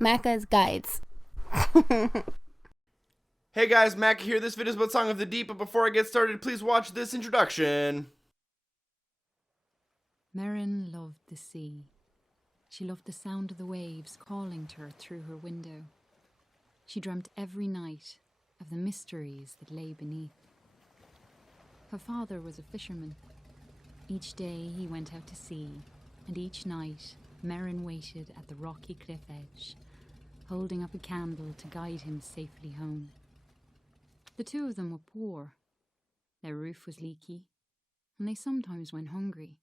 Macca's Guides. Hey guys, Mac here. This video is about Song of the Deep, but before I get started, please watch this introduction. Marin loved the sea. She loved the sound of the waves calling to her through her window. She dreamt every night of the mysteries that lay beneath. Her father was a fisherman. Each day he went out to sea, and each night Marin waited at the rocky cliff edge, holding up a candle to guide him safely home. The two of them were poor. Their roof was leaky, and they sometimes went hungry.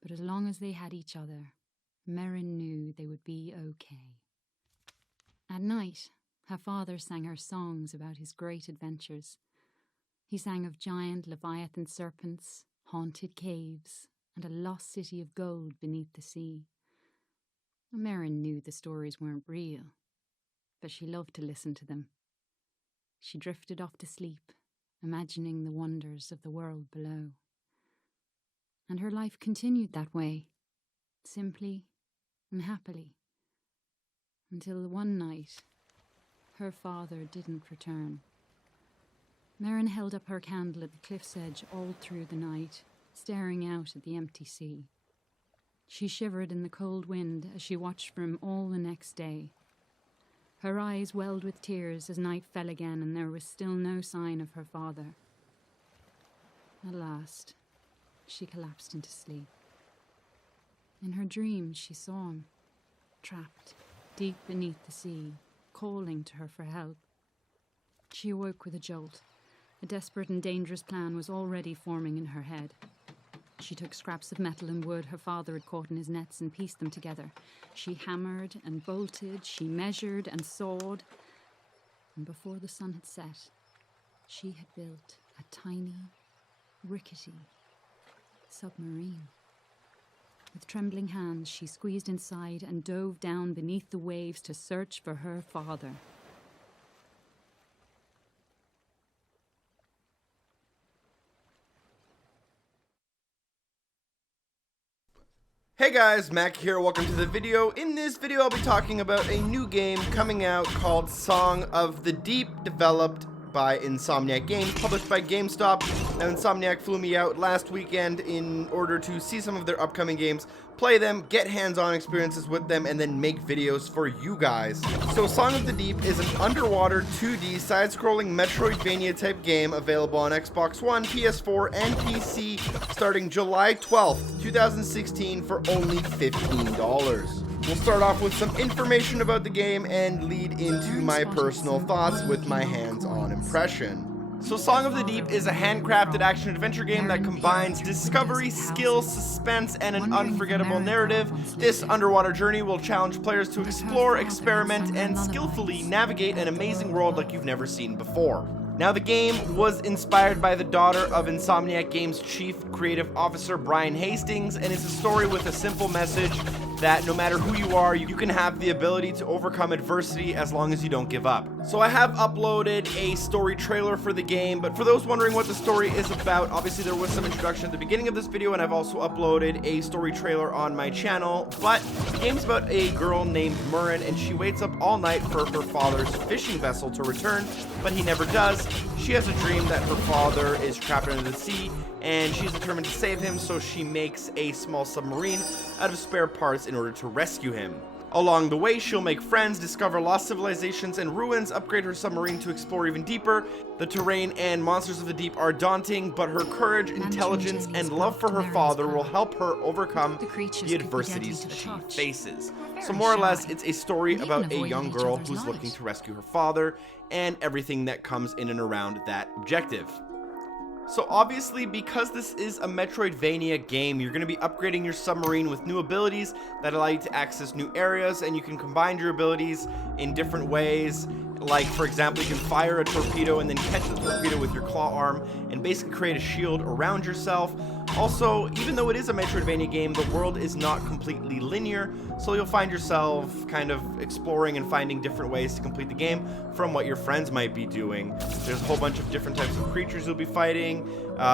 But as long as they had each other, Marin knew they would be okay. At night, her father sang her songs about his great adventures. He sang of giant leviathan serpents, haunted caves, and a lost city of gold beneath the sea. Marin knew the stories weren't real, but she loved to listen to them. She drifted off to sleep, imagining the wonders of the world below. And her life continued that way, simply and happily, until one night, her father didn't return. Marin held up her candle at the cliff's edge all through the night, staring out at the empty sea. She shivered in the cold wind as she watched for him all the next day. Her eyes welled with tears as night fell again and there was still no sign of her father. At last, she collapsed into sleep. In her dreams, she saw him, trapped deep beneath the sea, calling to her for help. She awoke with a jolt. A desperate and dangerous plan was already forming in her head. She took scraps of metal and wood her father had caught in his nets and pieced them together. She hammered and bolted, she measured and sawed. And before the sun had set, she had built a tiny, rickety submarine. With trembling hands, she squeezed inside and dove down beneath the waves to search for her father. Hey guys, Mac here. Welcome to the video. In this video, I'll be talking about a new game coming out called Song of the Deep, developed by Insomniac Games, published by GameStop. Now, Insomniac flew me out last weekend in order to see some of their upcoming games, play them, get hands-on experiences with them, and then make videos for you guys. So Song of the Deep is an underwater 2D side-scrolling Metroidvania type game available on Xbox One, PS4, and PC starting July 12th, 2016 for only $15. We'll start off with some information about the game and lead into my personal thoughts with my hands-on impression. So Song of the Deep is a handcrafted action-adventure game that combines discovery, skill, suspense, and an unforgettable narrative. This underwater journey will challenge players to explore, experiment, and skillfully navigate an amazing world like you've never seen before. Now, the game was inspired by the daughter of Insomniac Games' Chief Creative Officer Brian Hastings, and is a story with a simple message that no matter who you are, you can have the ability to overcome adversity as long as you don't give up. So I have uploaded a story trailer for the game, but for those wondering what the story is about, obviously there was some introduction at the beginning of this video, and I've also uploaded a story trailer on my channel. But the game's about a girl named Marin, and she waits up all night for her father's fishing vessel to return, but he never does. She has a dream that her father is trapped under the sea, and she's determined to save him, so she makes a small submarine out of spare parts in order to rescue him. Along the way, she'll make friends, discover lost civilizations and ruins, upgrade her submarine to explore even deeper. The terrain and monsters of the deep are daunting, but her courage, intelligence, and love for her father will help her overcome the adversities she faces. So more or less, it's a story about a young girl who's looking to rescue her father and everything that comes in and around that objective. So obviously, because this is a Metroidvania game, you're going to be upgrading your submarine with new abilities that allow you to access new areas, and you can combine your abilities in different ways. Like, for example, you can fire a torpedo and then catch the torpedo with your claw arm and basically create a shield around yourself. Also, even though it is a Metroidvania game, the world is not completely linear, so you'll find yourself kind of exploring and finding different ways to complete the game from what your friends might be doing. There's a whole bunch of different types of creatures you'll be fighting.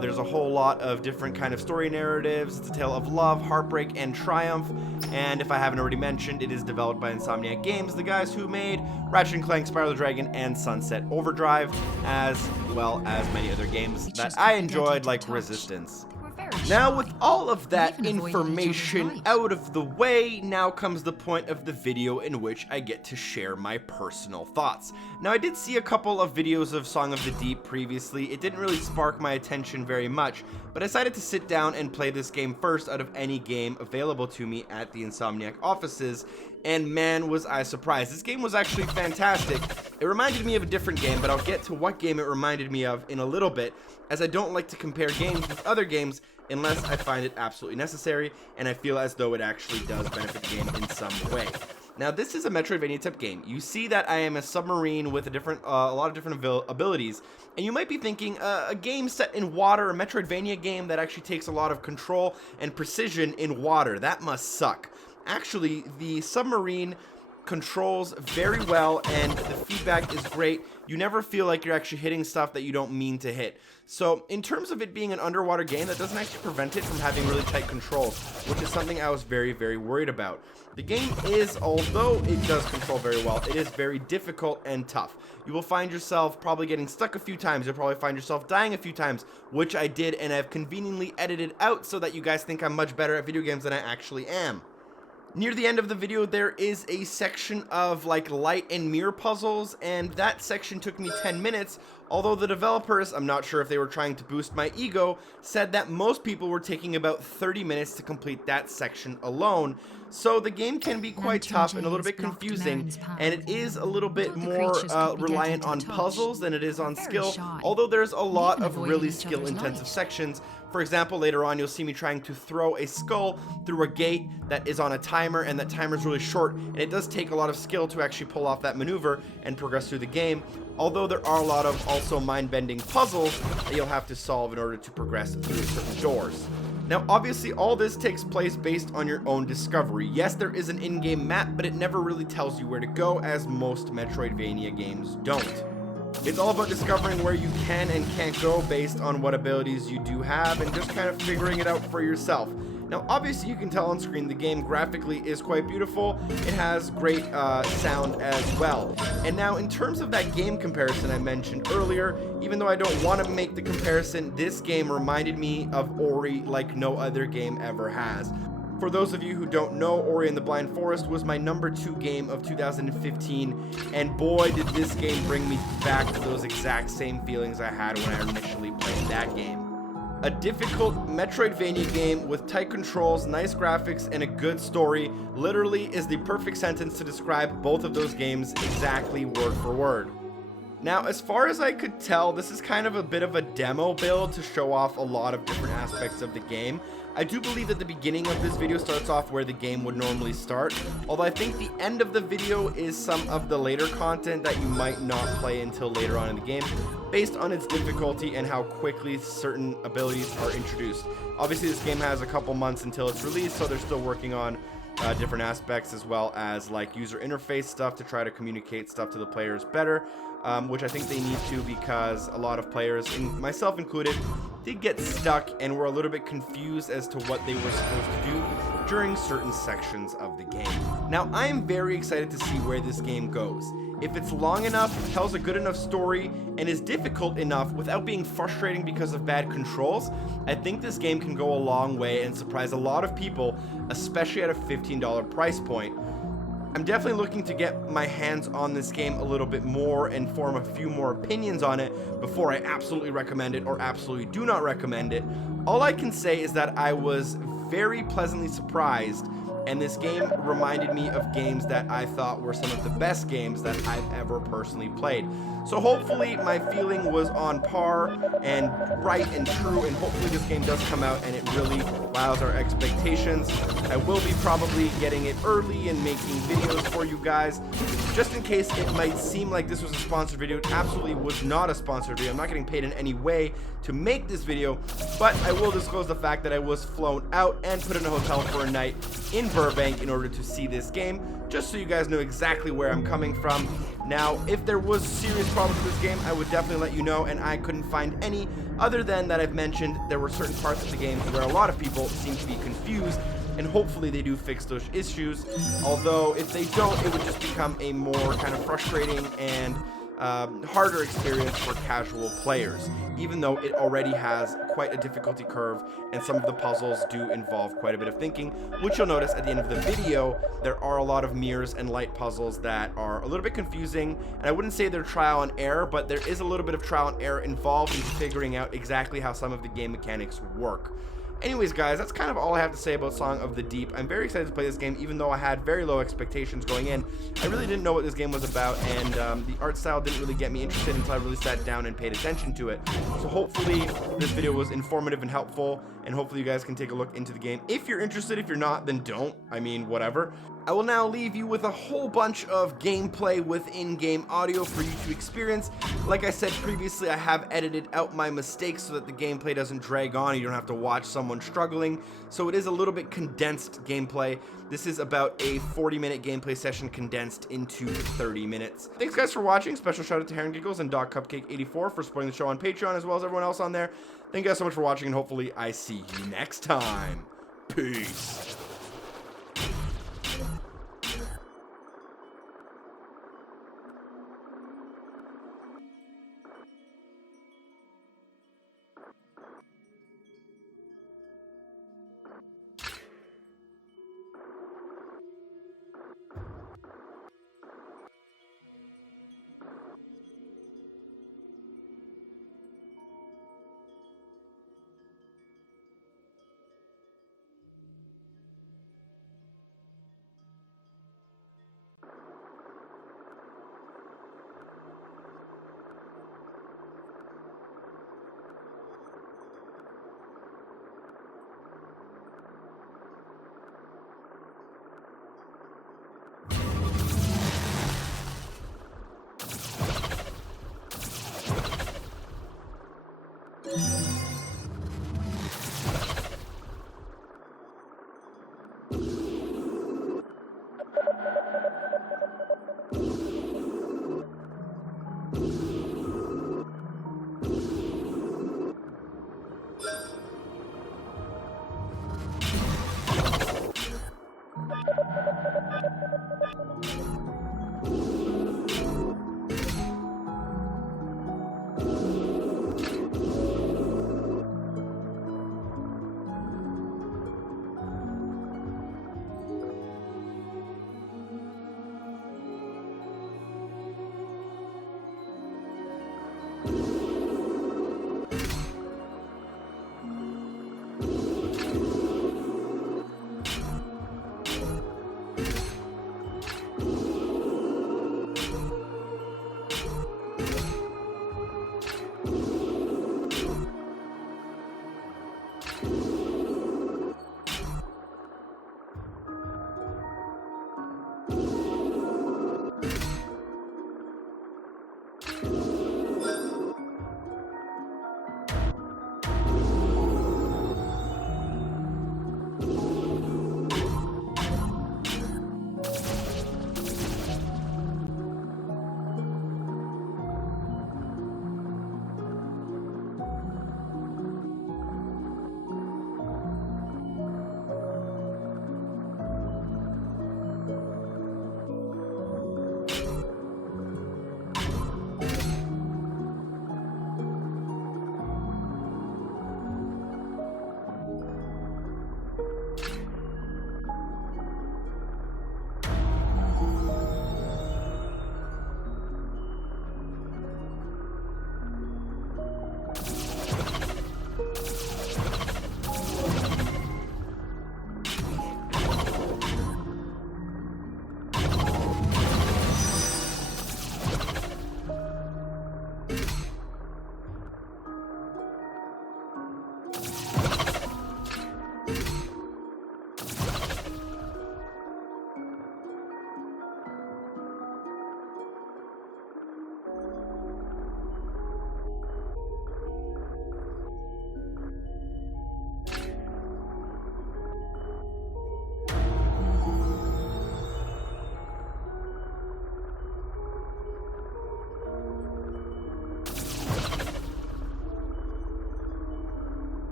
There's a whole lot of different kind of story narratives. It's a tale of love, heartbreak, and triumph. And if I haven't already mentioned, it is developed by Insomniac Games, the guys who made Ratchet & Clank, Spyro the Dragon, and Sunset Overdrive, as well as many other games that I enjoyed, like Resistance. Now, with all of that information out of the way, now comes the point of the video in which I get to share my personal thoughts. Now, I did see a couple of videos of Song of the Deep previously. It didn't really spark my attention very much, but I decided to sit down and play this game first out of any game available to me at the Insomniac offices, and man, was I surprised. This game was actually fantastic. It reminded me of a different game, but I'll get to what game it reminded me of in a little bit, as I don't like to compare games with other games unless I find it absolutely necessary, and I feel as though it actually does benefit the game in some way. Now, this is a Metroidvania type game. You see that I am a submarine with a lot of different abilities, and you might be thinking, a game set in water, a Metroidvania game that actually takes a lot of control and precision in water. That must suck. Actually, the submarine controls very well, and the feedback is great. You never feel like you're actually hitting stuff that you don't mean to hit. So in terms of it being an underwater game, that doesn't actually prevent it from having really tight controls, which is something I was very, very worried about. The game is, although it does control very well, it is very difficult and tough. You will find yourself probably getting stuck a few times. You'll probably find yourself dying a few times, which I did, and I've conveniently edited out so that you guys think I'm much better at video games than I actually am. Near the end of the video, there is a section of like light and mirror puzzles, and that section took me 10 minutes, although the developers, I'm not sure if they were trying to boost my ego, said that most people were taking about 30 minutes to complete that section alone. So the game can be quite tough and a little bit confusing, and it is a little bit more reliant on puzzles than it is on skill, although there's a lot of really skill-intensive sections. For example, later on, you'll see me trying to throw a skull through a gate that is on a timer, and that timer is really short, and it does take a lot of skill to actually pull off that maneuver and progress through the game, although there are a lot of also mind-bending puzzles that you'll have to solve in order to progress through certain doors. Now, obviously, all this takes place based on your own discovery. Yes, there is an in-game map, but it never really tells you where to go, as most Metroidvania games don't. It's all about discovering where you can and can't go based on what abilities you do have, and just kind of figuring it out for yourself. Now, obviously, you can tell on screen the game graphically is quite beautiful. It has great sound as well. And now, in terms of that game comparison I mentioned earlier, even though I don't want to make the comparison, this game reminded me of Ori like no other game ever has. For those of you who don't know, Ori and the Blind Forest was my #2 game of 2015, and boy did this game bring me back to those exact same feelings I had when I initially played that game. A difficult Metroidvania game with tight controls, nice graphics, and a good story literally is the perfect sentence to describe both of those games exactly word for word. Now, as far as I could tell, this is kind of a bit of a demo build to show off a lot of different aspects of the game. I do believe that the beginning of this video starts off where the game would normally start, although I think the end of the video is some of the later content that you might not play until later on in the game, based on its difficulty and how quickly certain abilities are introduced. Obviously, this game has a couple months until it's released, so they're still working on different aspects, as well as like user interface stuff to try to communicate stuff to the players better, which I think they need to, because a lot of players, myself included, did get stuck and were a little bit confused as to what they were supposed to do during certain sections of the game. Now, I am very excited to see where this game goes. If it's long enough, tells a good enough story, and is difficult enough without being frustrating because of bad controls, I think this game can go a long way and surprise a lot of people, especially at a $15 price point. I'm definitely looking to get my hands on this game a little bit more and form a few more opinions on it before I absolutely recommend it or absolutely do not recommend it. All I can say is that I was very pleasantly surprised, and this game reminded me of games that I thought were some of the best games that I've ever personally played. So hopefully my feeling was on par and right and true, and hopefully this game does come out and it really wows our expectations. I will be probably getting it early and making videos for you guys. Just in case it might seem like this was a sponsored video, it absolutely was not a sponsored video. I'm not getting paid in any way to make this video, but I will disclose the fact that I was flown out and put in a hotel for a night in Burbank in order to see this game, just so you guys know exactly where I'm coming from. Now, if there was serious problems with this game, I would definitely let you know, and I couldn't find any other than that I've mentioned there were certain parts of the game where a lot of people seem to be confused, and hopefully they do fix those issues. Although if they don't, it would just become a more kind of frustrating and harder experience for casual players, even though it already has quite a difficulty curve and some of the puzzles do involve quite a bit of thinking, which you'll notice at the end of the video. There are a lot of mirrors and light puzzles that are a little bit confusing, and I wouldn't say they're trial and error, but there is a little bit of trial and error involved in figuring out exactly how some of the game mechanics work. Anyways, guys, that's kind of all I have to say about Song of the Deep. I'm very excited to play this game, even though I had very low expectations going in. I really didn't know what this game was about, and the art style didn't really get me interested until I really sat down and paid attention to it. So hopefully this video was informative and helpful, and hopefully you guys can take a look into the game. If you're interested, if you're not, then don't. I mean, whatever. I will now leave you with a whole bunch of gameplay with in-game audio for you to experience. Like I said previously, I have edited out my mistakes so that the gameplay doesn't drag on. You don't have to watch someone struggling. So it is a little bit condensed gameplay. This is about a 40-minute gameplay session condensed into 30 minutes. Thanks guys for watching. Special shout out to Heron Giggles and Doc Cupcake 84 for supporting the show on Patreon, as well as everyone else on there. Thank you guys so much for watching, and hopefully I see you next time. Peace.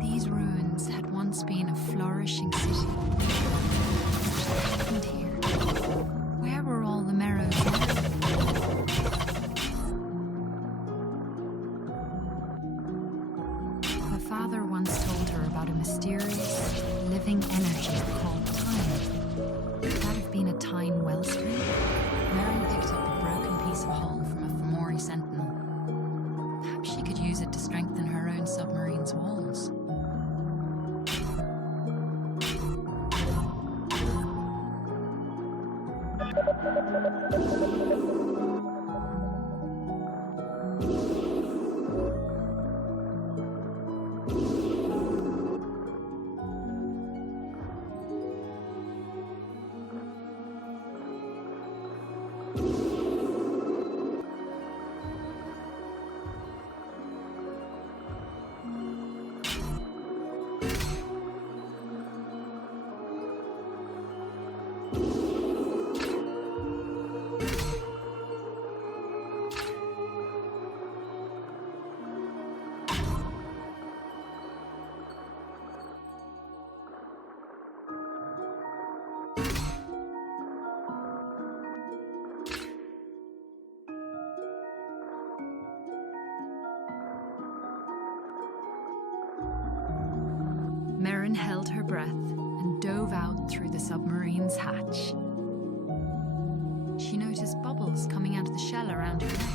These ruins had once been a flourishing city. What happened here? Where were all the Merrows now? Her father once told her about a mysterious, living energy called time. Could that have been a time wellspring? Marin picked up a broken piece of hull from a Fomori sentinel. Perhaps she could use it to strengthen her own submarine's walls. Marin held her breath and dove out through the submarine's hatch. She noticed bubbles coming out of the shell around her neck.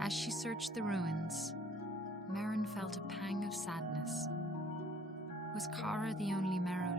As she searched the ruins, Marin felt a pang of sadness. Was Kara the only Merrow